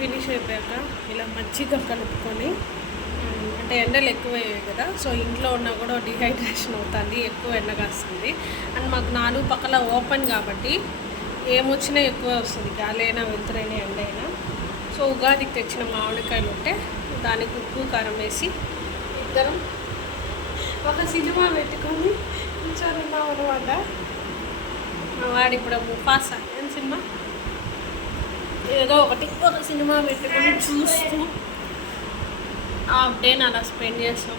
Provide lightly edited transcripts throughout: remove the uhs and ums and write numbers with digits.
Finish అయిపోయాక ఇలా మంచిగా కలుపుకొని, అంటే ఎండలు ఎక్కువయ్యాయి కదా, సో ఇంట్లో ఉన్నా కూడా డిహైడ్రేషన్ అవుతుంది, ఎక్కువ ఎండ కాస్తుంది. అండ్ మాకు 4 పక్కల ఓపెన్ కాబట్టి ఏమొచ్చినా ఎక్కువ వస్తుంది, గాలైనా వెళ్తురైనా ఎండ అయినా. సో ఉగాదికి తెచ్చిన మామిడికాయలు ఉంటే దానికి ఉప్పు కారం వేసి ఇద్దరం ఒక సినిమా పెట్టుకొని కూర్చొని ఉన్నాం అనమాట. మా వాడు ఇప్పుడు ముఫాసా ఏం సినిమా, ఏదో ఒక సినిమా పెట్టుకొని చూస్తూ హాఫ్ డే అలా స్పెండ్ చేస్తాం.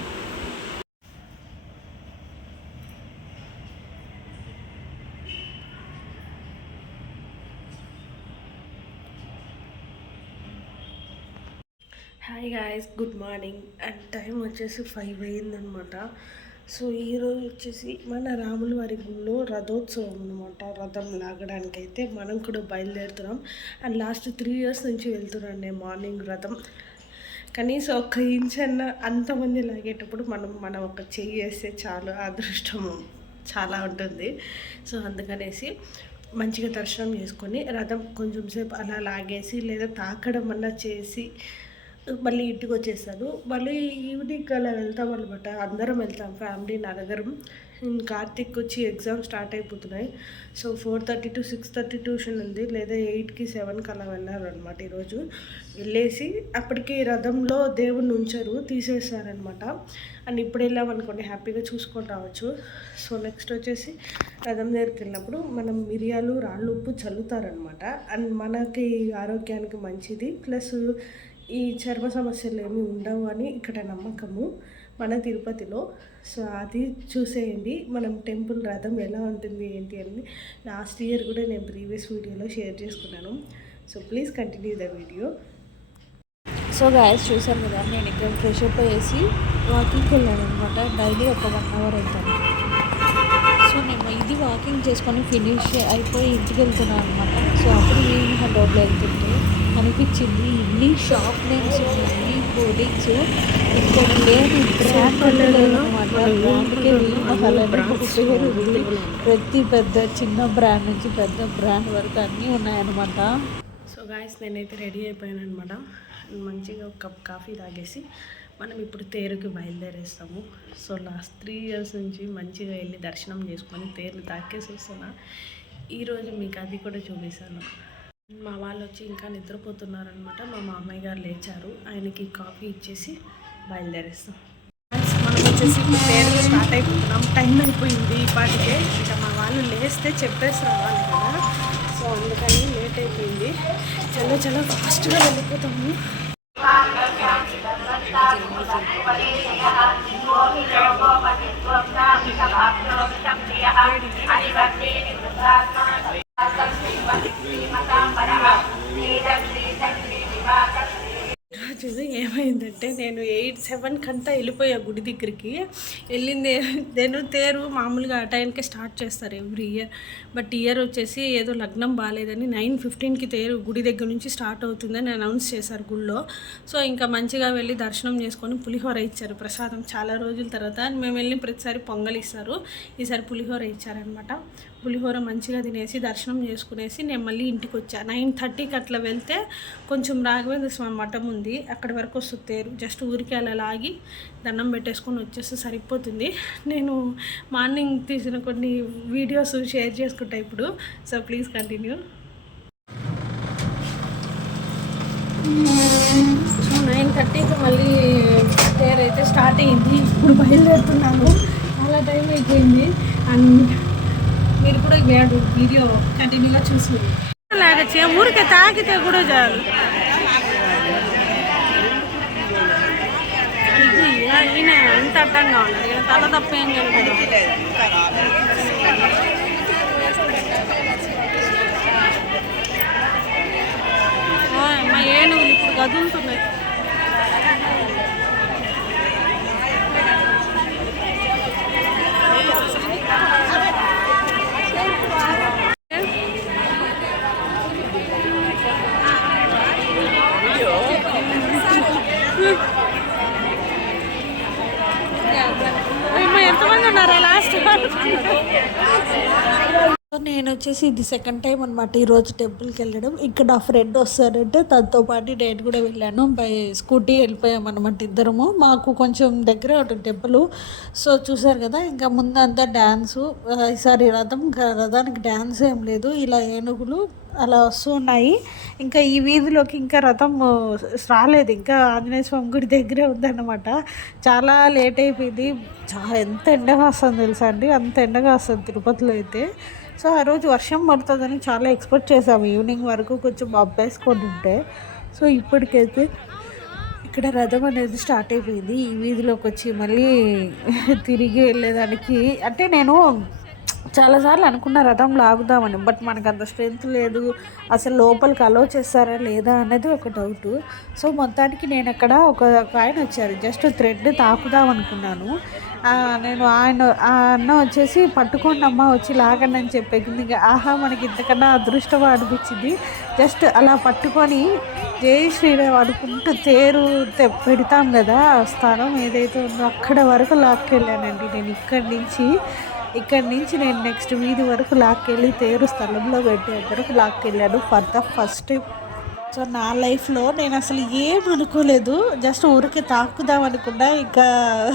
Hi guys, good morning. And time వచ్చేసి 5 అయిందనమాట. సో ఈరోజు వచ్చేసి మన రాముల వారి గుళ్ళో రథోత్సవం అనమాట. రథం లాగడానికి అయితే మనం కూడా బయలుదేరుతున్నాం. అండ్ లాస్ట్ 3 years నుంచి వెళ్తున్నాం నేను మార్నింగ్ రథం. కనీసం ఒక ఇంచ్ అన్న అంతమంది లాగేటప్పుడు మనం ఒక చెయ్యి వేస్తే చాలు, అదృష్టం చాలా ఉంటుంది. సో అందుకనేసి మంచిగా దర్శనం చేసుకొని రథం కొంచెం సేపు అలా లాగేసి లేదా తాకడం అన్నా చేసి మళ్ళీ ఇంటికి వచ్చేస్తాను. మళ్ళీ ఈవినింగ్ అలా వెళ్తాం అనమాట. అందరం వెళ్తాం, ఫ్యామిలీ నలుగురం. కార్తిక్ వచ్చి ఎగ్జామ్ స్టార్ట్ అయిపోతున్నాయి. సో 4:30 to 6:30 ట్యూషన్ ఉంది, లేదా 8కి 7కి అలా వెళ్ళారనమాట. ఈరోజు వెళ్ళేసి అప్పటికి రథంలో దేవుణ్ణి ఉంచరు, తీసేస్తారనమాట. అండ్ ఇప్పుడు వెళ్ళామనుకోండి హ్యాపీగా చూసుకొని రావచ్చు. సో నెక్స్ట్ వచ్చేసి రథం దగ్గరికి వెళ్ళినప్పుడు మనం మిరియాలు రాళ్ళు ఉప్పు చల్లుతారనమాట. అండ్ మనకి ఆరోగ్యానికి మంచిది, ప్లస్ ఈ చర్మ సమస్యలు ఏమీ ఉండవు అని ఇక్కడ నమ్మకము మన తిరుపతిలో. సో అది చూసేయండి, మనం టెంపుల్ రథం ఎలా ఉంటుంది ఏంటి అని లాస్ట్ ఇయర్ కూడా నేను ప్రీవియస్ వీడియోలో షేర్ చేసుకున్నాను. So please continue the video. So guys చూసాను కదా, నేను ఇక్కడ ఫ్రెష్ అప్ అయ్యేసి వాకింగ్కి వెళ్ళాను అనమాట. డైలీ ఒక 1 hour అవుతాను. సో నేను ఇది వాకింగ్ చేసుకొని ఫినిష్ అయిపోయి ఇంటికి వెళ్తున్నాను అనమాట. సో అప్పుడు ఈవినింగ్ రోడ్లో వెళ్తుంటే అనిపించింది, ఇన్ని షాప్ నేమ్స్ ఉన్నాయి, హోర్డింగ్స్ ఇక్కడ లేని బ్రాండ్ లేదనమాట. బ్రాండ్కే పేరు ఉంది. ప్రతి పెద్ద చిన్న బ్రాండ్ నుంచి పెద్ద బ్రాండ్ వరకు అన్నీ ఉన్నాయన్నమాట. సో గాయస్ నేనైతే రెడీ అయిపోయాను అనమాట. మంచిగా ఒక కప్ కాఫీ తాగేసి మనం ఇప్పుడు తేరుకి బయలుదేరేస్తాము. సో లాస్ట్ 3 years నుంచి మంచిగా వెళ్ళి దర్శనం చేసుకొని తేరుని తాకేసి వస్తున్నా. ఈరోజు మీకు అది కూడా చూపిస్తాను. మా వాళ్ళు వచ్చి ఇంకా నిద్రపోతున్నారనమాట. మా మామయ్య గారు లేచారు, ఆయనకి కాఫీ ఇచ్చేసి బయలుదేరేస్తాం. మనం వచ్చేసి తేరు స్టార్ట్ అయిపోతున్నాం. టైం అయిపోయింది ఈ పాటికే. ఇంకా మా వాళ్ళు లేస్తే చెప్పేసి రావాలి కదా, సో అందుకని లేట్ అయిపోయింది. చాలా ఫాస్ట్గా వెళ్ళిపోతాము. ఏమైందంటే నేను 8-7 అంతా వెళ్ళిపోయా గుడి దగ్గరికి. వెళ్ళింది నేను తేరు మామూలుగా ఆ టైంకే స్టార్ట్ చేస్తారు ఎవ్రీ ఇయర్. బట్ ఇయర్ వచ్చేసి ఏదో లగ్నం బాగాలేదని 9:15కి తేరు గుడి దగ్గర నుంచి స్టార్ట్ అవుతుందని అనౌన్స్ చేశారు గుళ్ళో. సో ఇంకా మంచిగా వెళ్ళి దర్శనం చేసుకొని పులిహోర ఇచ్చారు ప్రసాదం చాలా రోజుల తర్వాత. మేము వెళ్ళిన ప్రతిసారి పొంగల్ ఇస్తారు, ఈసారి పులిహోర ఇచ్చారనమాట. పులిహోర మంచిగా తినేసి దర్శనం చేసుకునేసి నేను మళ్ళీ ఇంటికి వచ్చా. 9:30కి అట్లా వెళ్తే కొంచెం రాఘవేంద్ర స్వామి మఠం ఉంది, అక్కడి వరకు వస్తుంది తేరు. జస్ట్ ఊరికి అలా లాగి దండం పెట్టేసుకొని వచ్చేస్తే సరిపోతుంది. నేను మార్నింగ్ తీసిన కొన్ని వీడియోస్ షేర్ చేసుకుంటా ఇప్పుడు. So please continue. సో 9:30కి మళ్ళీ తేరు అయితే స్టార్ట్ అయ్యింది. ఇప్పుడు బయలుదేరుతున్నాను, చాలా టైం అయిపోయింది. అండ్ మీరు కూడా వీడియో కంటిన్యూగా చూసి అలాగే ఊరికే తాకితే కూడా చాలు. ఈయన ఎంత అడ్డంగా ఉన్నాడు, ఈయన తల తప్ప ఏం జరుగుతుంది. మా ఏనుగులు ఇప్పుడు కదులుతున్నాయి. నేను వచ్చేసి ఇది సెకండ్ టైం అనమాట ఈరోజు టెంపుల్కి వెళ్ళడం. ఇంకా నా ఫ్రెండ్ వస్తారంటే తనతో పాటు నేను కూడా వెళ్ళాను. బై స్కూటీ వెళ్ళిపోయామన్నమాట ఇద్దరము. మాకు కొంచెం దగ్గరే ఉంటుంది టెంపుల్. సో చూసారు కదా, ఇంకా ముందంతా డ్యాన్సు. ఈసారి రథానికి డ్యాన్స్ ఏం లేదు, ఇలా ఏనుగులు అలా వస్తూ ఉన్నాయి. ఇంకా ఈ వీధిలోకి ఇంకా రథం రాలేదు, ఇంకా ఆంజనేయ స్వామి గుడి దగ్గరే ఉందన్నమాట. చాలా లేట్ అయిపోయింది. ఎంత ఎండగా వస్తుంది తెలుసా అండి, అంత ఎండగా వస్తుంది తిరుపతిలో అయితే. సో ఆ రోజు వర్షం పడుతుందని చాలా ఎక్స్పెక్ట్ చేసాము, ఈవినింగ్ వరకు కొంచెం అబ్బేసుకొని ఉంటే. సో ఇప్పటికైతే ఇక్కడ రథం అనేది స్టార్ట్ అయిపోయింది. ఈ వీధిలోకి వచ్చి మళ్ళీ తిరిగి వెళ్ళేదానికి అంటే నేను చాలాసార్లు అనుకున్న రథంలో ఆగుదామని, బట్ మనకు అంత స్ట్రెంత్ లేదు. అసలు లోపలికి అలో చేస్తారా లేదా అనేది ఒక డౌట్. సో మొత్తానికి నేను అక్కడ ఒక ఆయన వచ్చారు, జస్ట్ థ్రెడ్ తాకుదాం అనుకున్నాను. నేను ఆ అన్న వచ్చేసి పట్టుకోండి అమ్మ వచ్చి లాగండి అని చెప్పేది. ఆహా, మనకి ఇంతకన్నా అదృష్టం అనిపించింది. జస్ట్ అలా పట్టుకొని జై శ్రీరామ్ అనుకుంటూ తేరు పెడతాం కదా, స్థలం ఏదైతే ఉందో అక్కడ వరకు లాక్కెళ్ళానండి నేను. ఇక్కడి నుంచి నేను నెక్స్ట్ వీధి వరకు లాక్కెళ్ళి తేరు స్థలంలో పెట్టే వరకు లాక్కెళ్ళాను for the first time. So నా లైఫ్లో నేను అసలు ఏం అనుకోలేదు, జస్ట్ ఊరికి తాకుదాం అనుకున్నా. ఇంకా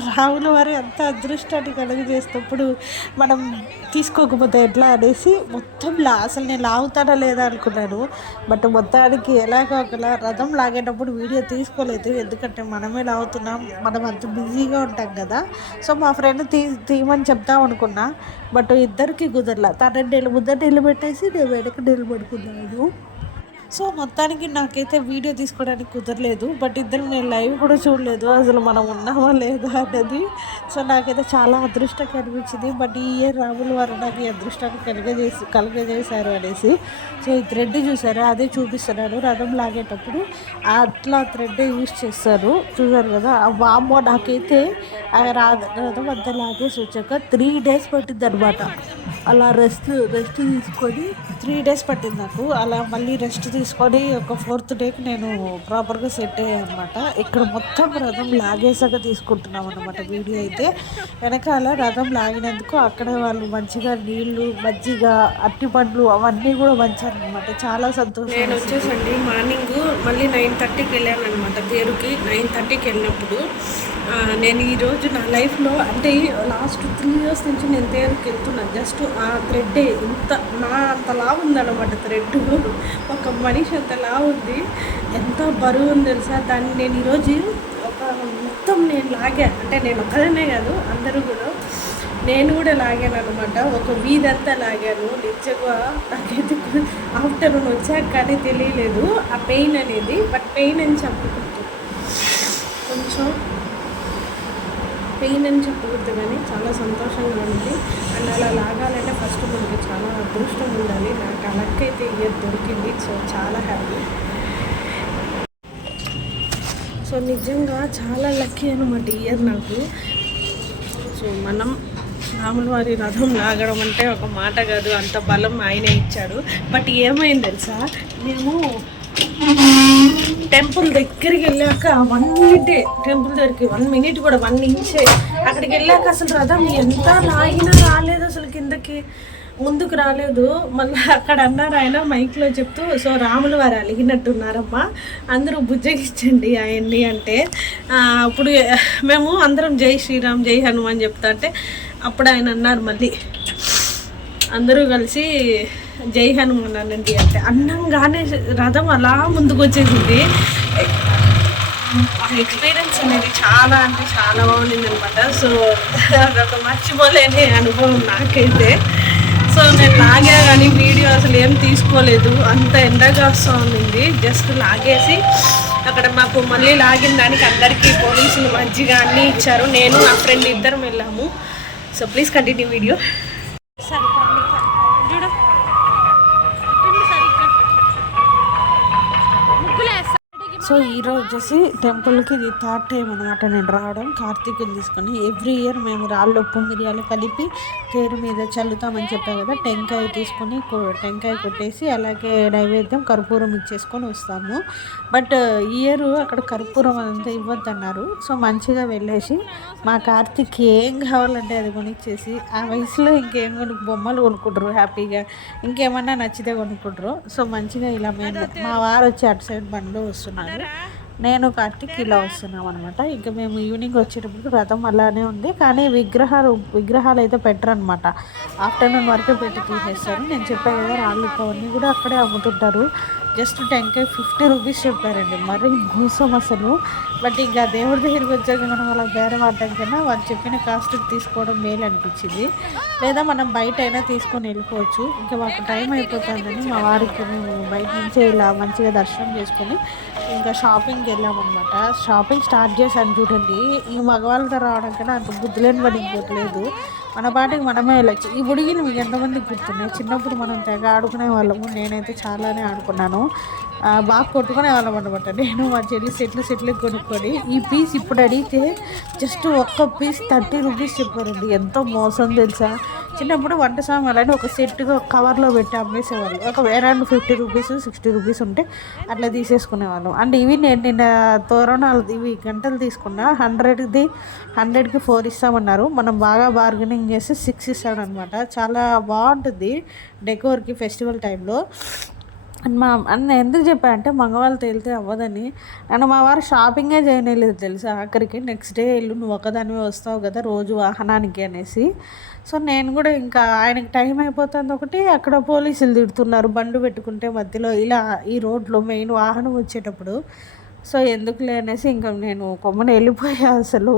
రాముల వారి అంత అదృష్టాన్ని కలుగజేసినప్పుడు మనం తీసుకోకపోతే ఎట్లా అనేసి మొత్తం అసలు నేను లాగుతానా లేదా అనుకున్నాను. బట్ మొత్తానికి ఎలాగో ఒకలా రథం లాగేటప్పుడు వీడియో తీసుకోలేదు, ఎందుకంటే మనమే లాగుతున్నాం, మనం అంత బిజీగా ఉంటాం కదా. సో మా ఫ్రెండ్ తీయమని చెప్తాం అనుకున్నా, బట్ ఇద్దరికి కుదరలా. తన ముందర నిలబెట్టేసి నేను వెనక నిలబడుకున్నాను. సో మొత్తానికి నాకైతే వీడియో తీసుకోవడానికి కుదరలేదు. బట్ ఇద్దరు నేను లైవ్ కూడా చూడలేదు అసలు మనం ఉన్నామా లేదా అన్నది. సో నాకైతే చాలా అదృష్టంగా అనిపించింది. బట్ ఈ ఇయర్ రాముల వారు నాకు ఈ అదృష్టాన్ని కలుగజేశారు అనేసి. సో ఈ థ్రెడ్ చూసారా, అదే చూపిస్తున్నాను. రథం లాగేటప్పుడు అట్లా థ్రెడ్ యూజ్ చేస్తారు, చూసారు కదా. వామ్మో, నాకైతే రథం అంతా లాగేసి వచ్చాక 3 days పట్టింది అనమాట. అలా రెస్ట్ తీసుకొని 3 days పట్టింది నాకు. అలా మళ్ళీ రెస్ట్ తీసుకొని ఒక 4th day నేను ప్రాపర్గా సెట్ అయ్యాను అనమాట. ఇక్కడ మొత్తం రథం లాగేసాక తీసుకుంటున్నాం అనమాట వీడియో అయితే. వెనకాల రథం లాగినందుకు అక్కడ వాళ్ళు మంచిగా నీళ్లు, మజ్జిగ, అట్టి పండ్లు అవన్నీ కూడా పంచారనమాట. చాలా సంతోషం. నేను వచ్చేసండి మార్నింగ్ మళ్ళీ 9:30కి వెళ్ళాను అనమాట తేరుకి. 9:30కి వెళ్ళినప్పుడు నేను ఈరోజు నా లైఫ్లో అంటే లాస్ట్ 3 years నుంచి నేను తేరుకి వెళ్తున్నాను. జస్ట్ ఆ థ్రెడ్డే అంతలా ఉందన్నమాట. థ్రెడ్ ఒక మనిషి అంతలా ఉంది, ఎంత బరువు ఉంది తెలుసా. దాన్ని నేను ఈరోజు మొత్తం నేను లాగాను. అంటే నేను ఒక్కదనే కాదు, అందరూ కూడా, నేను కూడా లాగాను అనమాట. ఒక వీధంతా లాగాను. నిజంగా నాకైతే ఆఫ్టర్నూన్ వచ్చాక కానీ తెలియలేదు ఆ పెయిన్ అనేది. బట్ పెయిన్ అని చెప్పకూడదు, కొంచెం పెయిన్ అని చెప్పకూడదు, కానీ చాలా సంతోషంగా ఉంది. అండ్ అలా లాగాలంటే ఫస్ట్ మనకి చాలా అదృష్టం ఉండాలి. నాకు ఆ లక్ అయితే ఇయర్ దొరికింది. సో చాలా హ్యాపీ. సో నిజంగా చాలా లక్కీ అనమాట ఇయర్ నాకు. సో మనం రాముల వారి రథం లాగడం అంటే ఒక మాట కాదు, అంత బలం ఆయనే ఇచ్చాడు. బట్ ఏమైంది తెలుసా, మేము టెంపుల్ దగ్గరికి వెళ్ళాక 1 minute, టెంపుల్ దగ్గరికి 1 minute కూడా 1 inch అక్కడికి వెళ్ళాక అసలు రథం ఎంత లాగినా రాలేదు, అసలు కిందకి ముందుకు రాలేదు. మళ్ళీ అక్కడ అన్నారు ఆయన మైక్లో చెప్తూ, సో రాముల వారు అలిగినట్టున్నారమ్మా, అందరూ బుజ్జగిచ్చండి ఆయన్ని అంటే. అప్పుడు మేము అందరం జై శ్రీరామ్ జై హనుమాన్ చెప్తా అంటే అప్పుడు ఆయన అన్నారు మళ్ళీ అందరూ కలిసి జై హనుమాన్ అనండి అంటే. అన్నంగానే రథం అలా ముందుకు వచ్చేసింది. ఆ ఎక్స్పీరియన్స్ అనేది చాలా అంటే చాలా బాగుండింది అనమాట. సో అదొక మర్చిపోలేని అనుభవం నాకైతే. సో నేను లాగా కానీ వీడియో అసలు ఏం తీసుకోలేదు, అంత ఎండగా వస్తూ ఉంది. జస్ట్ లాగేసి అక్కడ మాకు మళ్ళీ లాగిన దానికి అందరికీ పోలీసులు మజ్జిగ అన్నీ ఇచ్చారు. నేను నా ఫ్రెండ్ ఇద్దరం వెళ్ళాము. So please continue video. సరే సో ఈరోజు వచ్చేసి టెంపుల్కి ఇది థర్డ్ టైం అనమాట నేను రావడం కార్తీకుని తీసుకొని. ఎవ్రీ ఇయర్ మేము రాళ్ళు ఉప్పు మిరియాలు కలిపి తేరు మీద చల్లుతామని చెప్పాం కదా, టెంకాయ తీసుకొని టెంకాయ కొట్టేసి అలాగే నైవేద్యం కర్పూరం ఇచ్చేసుకొని వస్తాము. బట్ ఇయర్ అక్కడ కర్పూరం అదంతా ఇవ్వద్దన్నారు. సో మంచిగా వెళ్ళేసి మా కార్తీక్ ఏం కావాలంటే అది కొనిచ్చేసి, ఆ వయసులో ఇంకేం బొమ్మలు కొనుక్కుంటారు హ్యాపీగా, ఇంకేమన్నా నచ్చితే కొనుక్కుంటారు. సో మంచిగా ఇలా మేము మా వారు వచ్చి అటు సైడ్ బండిలో వస్తున్నారు, నేను కార్తీక్ ఇలా వస్తున్నాం అనమాట. ఇంకా మేము ఈవినింగ్ వచ్చేటప్పుడు రథం అలానే ఉంది, కానీ విగ్రహాలు అయితే పెట్టరు అనమాట. ఆఫ్టర్నూన్ వరకే పెట్టి తీసేస్తారు. నేను చెప్పాను కదా రాళ్ళు అవన్నీ కూడా అక్కడే అమ్ముతుంటారు. జస్ట్ టెంకాయ 50 రూపీస్ చెప్పారండి, మరీ మోసం అసలు. బట్ ఇంకా దేవుడి దగ్గరికి వచ్చాక మనం అలా బేరం ఆడడం కన్నా వాళ్ళు చెప్పిన కాస్ట్కి తీసుకోవడం మేలు అనిపించింది. లేదా మనం బయట అయినా తీసుకొని వెళ్ళిపోవచ్చు. ఇంకా మాకు టైం అయిపోతుందని మా వారికి మేము బయట నుంచే ఇలా మంచిగా దర్శనం చేసుకొని ఇంకా షాపింగ్కి వెళ్ళామన్నమాట. షాపింగ్ స్టార్ట్ చేశాను చూడండి. ఈ మగవాళ్ళతో రావడం కన్నా అంత బుద్ధులేని పని ఇంకోట్లేదు. మన పాటికి మనమే వెళ్ళచ్చు. ఈ బుడిగిని మీకు ఎంతమందికి గుర్తున్నాయి? చిన్నప్పుడు మనం తెగ ఆడుకునే వాళ్ళము. నేనైతే చాలానే ఆడుకున్నాను. బాగా కొట్టుకునే వాళ్ళం అనమాట. నేను మా చెల్లి సెట్లు కొనుక్కొని ఈ పీస్ ఇప్పుడు అడిగితే జస్ట్ ఒక్క పీస్ 30 రూపీస్ చెప్పారండి. ఎంతో మోసం తెలుసా. చిన్నప్పుడు వంట సామాన్లని ఒక సెట్గా కవర్లో పెట్టి అమ్మేసేవాళ్ళు. ఒక వేరాండ్ 50 రూపీస్ 60 రూపీస్ ఉంటే అట్లా తీసేసుకునేవాళ్ళం. అండ్ ఇవి నేను నిన్న తోరణాలు ఇవి గంటలు తీసుకున్నా. 100కి 4 ఇస్తామన్నారు. మనం బాగా బార్గెనింగ్ చేసి 6 ఇస్తాడనమాట. చాలా బాగుంటుంది డెకోర్కి ఫెస్టివల్ టైంలో. అన్న ఎందుకు చెప్పానంటే మగవాళ్ళు తేలితే అవ్వదని. నన్ను మా వారు షాపింగే చేయలేదు తెలుసా. ఆఖరికి నెక్స్ట్ డే వెళ్ళు, నువ్వు ఒకదానివే వస్తావు కదా రోజు వాహనానికి అనేసి. సో నేను కూడా ఇంకా ఆయనకి టైం అయిపోతుంది ఒకటి, అక్కడ పోలీసులు తిడుతున్నారు బండి పెట్టుకుంటే మధ్యలో ఇలా ఈ రోడ్లో మెయిన్ వాహనం వచ్చేటప్పుడు. సో ఎందుకులే అనేసి ఇంకా నేను కొమ్మని వెళ్ళిపోయా. అసలు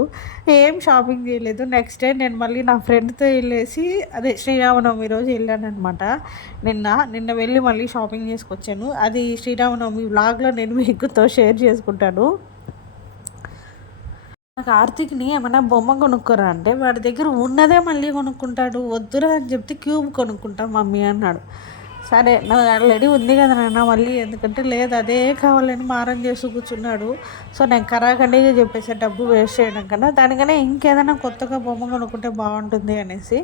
ఏం షాపింగ్ చేయలేదు. నెక్స్ట్ డే నేను మళ్ళీ నా ఫ్రెండ్తో వెళ్ళేసి అదే శ్రీరామనవమి రోజు వెళ్ళాను అనమాట. నిన్న వెళ్ళి మళ్ళీ షాపింగ్ చేసుకొచ్చాను. అది శ్రీరామనవమి వ్లాగ్లో నేను మీకుతో షేర్ చేసుకుంటాను. కార్తీక్ని ఏమైనా బొమ్మ కొనుక్కోరా అంటే వాడి దగ్గర ఉన్నదే మళ్ళీ కొనుక్కుంటాడు. వద్దురా అని చెప్తే క్యూబ్ కొనుక్కుంటాం మమ్మీ అన్నాడు. సరే నాకు ఆల్రెడీ ఉంది కదా నాన్న మళ్ళీ ఎందుకంటే, లేదు అదే కావాలని మారం చేస్తూ కూర్చున్నాడు. సో నేను కరాఖండిగా చెప్పేసా డబ్బు వేస్ట్ చేయడం కన్నా దానికన్నా ఇంకేదైనా కొత్తగా బొమ్మ కొనుక్కుంటే బాగుంటుంది అనేసి.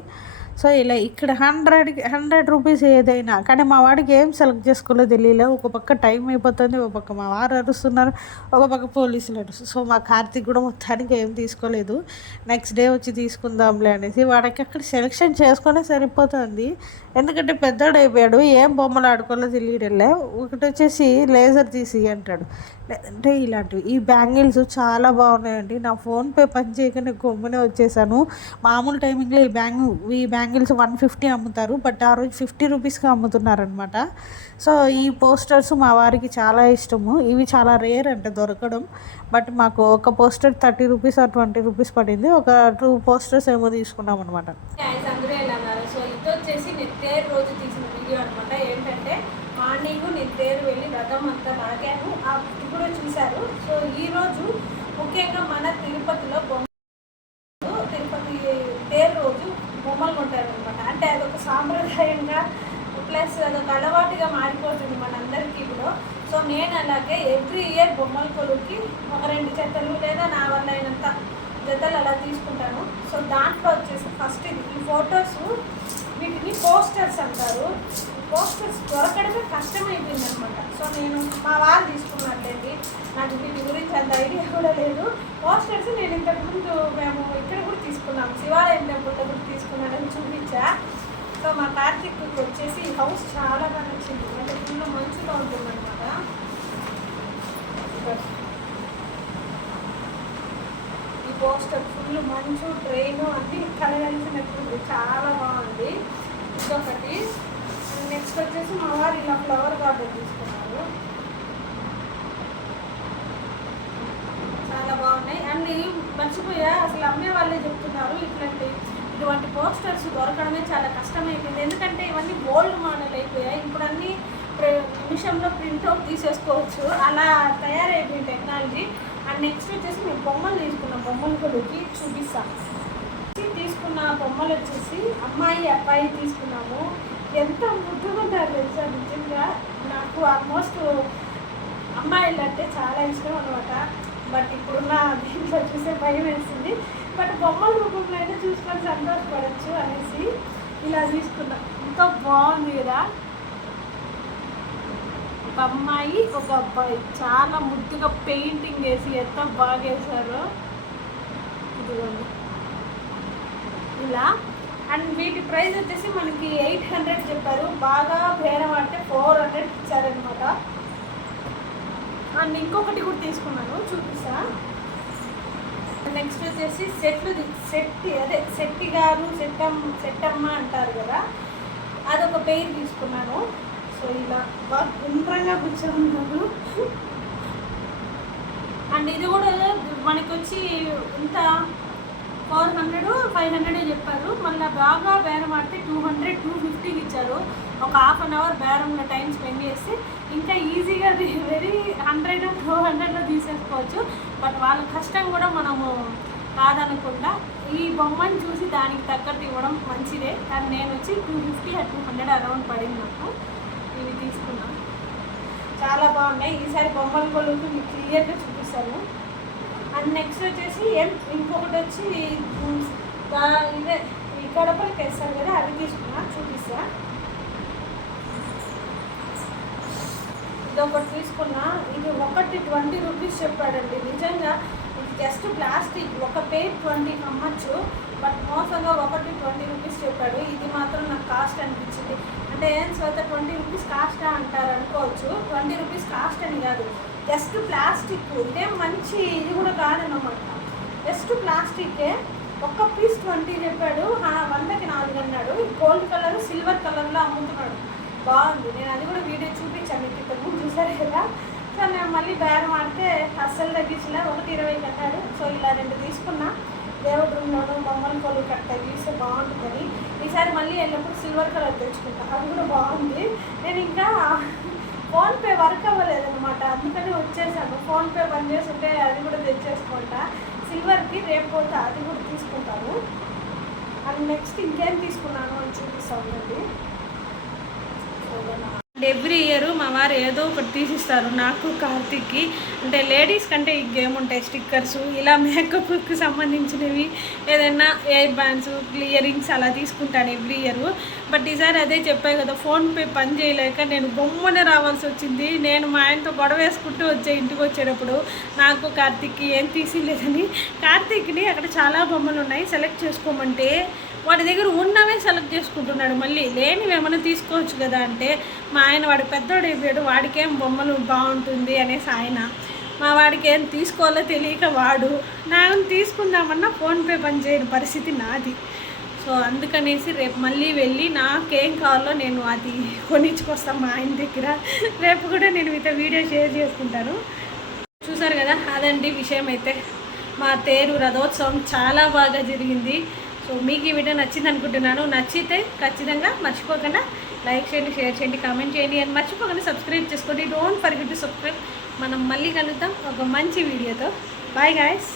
సో ఇలా ఇక్కడ 100 రూపీస్ ఏదైనా, కానీ మా వాడికి ఏం సెలెక్ట్ చేసుకోలేదో తెలియలే. ఒక పక్క టైం అయిపోతుంది, ఒక పక్క మా వారు అరుస్తున్నారు, ఒక పక్క పోలీసులు అరుస్తారు. సో మా కార్తీక్ కూడా మొత్తానికి ఏం తీసుకోలేదు. నెక్స్ట్ డే వచ్చి తీసుకుందాంలే అనేసి వాడికి అక్కడ సెలెక్షన్ చేసుకునే సరిపోతుంది. ఎందుకంటే పెద్దోడు అయిపోయాడు, ఏం బొమ్మలు ఆడుకోవాలో తెలియడలే. ఒకటి వచ్చేసి లేజర్ తీసి అంటాడు, లేదంటే ఇలాంటివి. ఈ బ్యాంగిల్స్ చాలా బాగున్నాయండి. నా ఫోన్పే పని చేయకనే గమ్మునే వచ్చేసాను. మామూలు టైమింగ్లో ఈ బ్యాంగిల్స్ 150 అమ్ముతారు, బట్ ఆ రోజు 50 రూపీస్కి అమ్ముతున్నారనమాట. సో ఈ పోస్టర్స్ మా వారికి చాలా ఇష్టము. ఇవి చాలా రేర్ అంటే దొరకడం. బట్ మాకు ఒక పోస్టర్ 30 రూపీస్ ఆర్ 20 రూపీస్ పడింది. ఒక 2 పోస్టర్స్ ఏమో తీసుకున్నాం అనమాట. సో ఇది వచ్చేసి నేను తేరు రోజు తీసిన వీడియో అనమాట. ఏంటంటే మార్నింగ్ నేను తేరు వెళ్ళి రథం అంతా లాగాను, ఇప్పుడు చూశారు. సో ఈరోజు ముఖ్యంగా మన తిరుపతిలో తిరుపతి తేరు రోజు బొమ్మలు కొంటారు అనమాట. అంటే అదొక సాంప్రదాయంగా ప్లస్ అదొక అలవాటుగా మారిపోతుంది మనందరికీ కూడా. సో నేను అలాగే ఎవ్రీ ఇయర్ బొమ్మల కొలువుకి ఒక 2 జతలు లేదా నా వల్ల అయినంత జతలు అలా తీసుకుంటాను. సో దాంట్లో వచ్చేసి ఫస్ట్ ఈ ఫొటోస్, వీటిని పోస్టర్స్ అంటారు. పోస్టర్స్ దొరకడమే కష్టమైపోయింది అనమాట. సో నేను మా వారు తీసుకున్నట్లేండి, నాకు వీటి గురించి అంత ఐడియా కూడా లేదు. పోస్టర్స్ నేను ఇంతకుముందు మేము ఇక్కడ కూడా తీసుకున్నాము, శివాలయం టెంపుల్లో కూడా తీసుకున్నానని చూపించా. సో మా కార్తీక్ వచ్చేసి ఈ హౌస్ చాలా బాగా నచ్చింది. అంటే ఫుల్ మంచిగా ఉంటుందన్నమాట. ఈ పోస్టర్ ఫుల్ మంచు ట్రైను అన్నీ కలగలిసినట్టుంది, చాలా బాగుంది. ఇదొకటి. నెక్స్ట్ వచ్చేసి మా వారు ఇలా ఫ్లవర్ గార్డెన్ తీసుకున్నారు, చాలా బాగున్నాయి. అండ్ మర్చిపోయా, అసలు అమ్మే వాళ్ళే చెప్తున్నారు ఇటువంటి పోస్టర్స్ దొరకడమే చాలా కష్టమైపోయింది. ఎందుకంటే ఇవన్నీ ఓల్డ్ మోడల్ అయిపోయాయి. ఇప్పుడు అన్నీ నిమిషంలో ప్రింట్అవుట్ తీసేసుకోవచ్చు, అలా తయారైపోయింది టెక్నాలజీ. అండ్ నెక్స్ట్ వచ్చేసి మేము బొమ్మలు తీసుకున్నాం, బొమ్మల కొలువుకి చూపిస్తాం. తీసుకున్న బొమ్మలు వచ్చేసి అమ్మాయి అబ్బాయి తీసుకున్నాము. ఎంత ముద్దుగా ఉంటారు తెలుసా. నిజంగా నాకు ఆల్మోస్ట్ అమ్మాయిలు అంటే చాలా ఇష్టం అనమాట. బట్ ఇప్పుడున్న దీంట్లో చూసే భయం వేస్తుంది. బట్ బొమ్మల రూపంలో అయితే చూసుకొని సంతోషపడచ్చు అనేసి ఇలా తీసుకున్నా. ఎంతో బాగుంది కదా, ఒక అమ్మాయి ఒక అబ్బాయి చాలా ముద్దుగా పెయింటింగ్ వేసి ఎంతో బాగా వేశారు. ఇదిగోండి ఇలా. అండ్ వీటి ప్రైస్ వచ్చేసి మనకి 800 చెప్పారు. బాగా బేరం అంటే 400 ఇచ్చారనమాట. అండ్ ఇంకొకటి కూడా తీసుకున్నాను, చూపిస్తా. నెక్స్ట్ వచ్చేసి సెట్టి గారు సెట్టమ్మ అంటారు కదా, అదొక పెయిర్ తీసుకున్నాను. సో ఇలా బాగా గుండ్రంగా కూర్చోన్నాను. అండ్ ఇది కూడా మనకి వచ్చి ఇంత 400 500 చెప్పారు. మళ్ళీ బాగా బేరం ఆడితే 200 250 ఇచ్చారు. ఒక హాఫ్ అన్ అవర్ బేరంలో టైం స్పెండ్ చేసి ఇంకా ఈజీగా వెరీ 100 200లో తీసేసుకోవచ్చు. బట్ వాళ్ళ కష్టం కూడా మనము కాదనకుండా ఈ బొమ్మని చూసి దానికి తగ్గట్టు ఇవ్వడం మంచిదే. కానీ నేను వచ్చి 250 200 అరౌండ్ పడింది నాకు. ఇవి తీసుకున్నాను, చాలా బాగున్నాయి. ఈసారి బొమ్మల కొలుకు మీకు క్లియర్గా చూపిస్తాను. అండ్ నెక్స్ట్ వచ్చేసి ఇంకొకటి వచ్చి ఇదే ఈ గడపలకి వేస్తారు కదా, అవి తీసుకున్నా, చూపిస్తా. ఇది ఒకటి తీసుకున్నా. ఇది ఒకటి 20 రూపీస్ చెప్పాడండి. నిజంగా ఇది జస్ట్ ప్లాస్టిక్, ఒక పేర్ 20 అమ్మచ్చు. బట్ మోసంగా ఒకటి 20 రూపీస్ చెప్పాడు. ఇది మాత్రం నాకు కాస్ట్ అనిపించింది. అంటే ఏం స్వత 20 రూపీస్ కాస్ట్ అంటారు అనుకోవచ్చు. 20 రూపీస్ కాస్ట్ అని కాదు, జస్ట్ ప్లాస్టిక్. ఇదేం మంచి ఇది కూడా కాదన్నమాట, జస్ట్ ప్లాస్టికే. ఒక్క పీస్ 20 చెప్పాడు. 100కి 4 అన్నాడు. గోల్డ్ కలర్ సిల్వర్ కలర్లో అమ్ముతున్నాడు. బాగుంది. నేను అది కూడా వీడియో చూపించాను మీకు ఇంతకు చూసారు కదా. సో నేను మళ్ళీ బేరం ఆడితే అస్సలు తగ్గించలే, 120 అన్నాడు. సో ఇలా 2 తీసుకున్నా. దేవుడు రూమ్లోనూ బొమ్మల కొలు కట్ట తీస్తే బాగుంటుందని. ఈసారి మళ్ళీ వెళ్ళినప్పుడు సిల్వర్ కలర్ తెచ్చుకుంటా, అది కూడా బాగుంది. నేను ఇంకా ఫోన్పే వర్క్ అవ్వలేదన్నమాట, అందుకని వచ్చేసాను. ఫోన్పే బంద్ చేసి ఉంటే అది కూడా తెచ్చేసుకుంటా. సిల్వర్కి రేపు పోతా, అది కూడా తీసుకుంటాను. అండ్ నెక్స్ట్ ఇంకేం తీసుకున్నాను అని చూపిస్తాను. ఎవ్రీ ఇయర్ మా వారు ఏదో ఒకటి తీసిస్తారు నాకు, కార్తీక్కి. అంటే లేడీస్ కంటే ఇంకేముంటాయి, స్టిక్కర్స్, ఇలా మేకప్కి సంబంధించినవి, ఏదైనా ఎయిర్ బ్యాండ్స్, ఇయర్ రింగ్స్ అలా తీసుకుంటాను ఎవ్రీ ఇయర్. బట్ ఈసారి అదే చెప్పాను కదా, ఫోన్పే పని చేయలేక నేను బొమ్మనే రావాల్సి వచ్చింది. నేను మా ఆయనతో గొడవ వేసుకుంటూ వచ్చే ఇంటికి వచ్చేటప్పుడు నాకు కార్తీక్కి ఏం తీసిలేదని. కార్తీక్ని అక్కడ చాలా బొమ్మలు ఉన్నాయి, సెలెక్ట్ చేసుకోమంటే వాడి దగ్గర ఉన్నవే సెలెక్ట్ చేసుకుంటున్నాడు. మళ్ళీ లేనివి ఏమైనా తీసుకోవచ్చు కదా అంటే మా ఆయన, వాడు పెద్దోడు అయిపోయాడు, వాడికేం బొమ్మలు బాగుంటుంది అనేసి ఆయన. మా వాడికి ఏం తీసుకోవాలో తెలియక వాడు నేను తీసుకుందామన్నా ఫోన్పే పని చేయని పరిస్థితి నాది. సో అందుకనేసి రేపు మళ్ళీ వెళ్ళి నాకేం కావాలో నేను అది కొనిచ్చుకొస్తాను మా ఆయన దగ్గర. రేపు కూడా నేను మీతో వీడియో షేర్ చేసుకుంటాను. చూసారు కదా, అదండి విషయం. అయితే మా తేరు రథోత్సవం చాలా బాగా జరిగింది. సో మీకు ఈ వీడియో నచ్చింది అనుకుంటున్నాను. నచ్చితే ఖచ్చితంగా మర్చిపోకుండా లైక్ చేయండి, షేర్ చేయండి, కామెంట్ చేయండి. అండ్ మర్చిపోకుండా సబ్స్క్రైబ్ చేసుకోండి. Don't forget to subscribe. మనం మళ్ళీ కలుద్దాం ఒక మంచి వీడియోతో. Bye guys.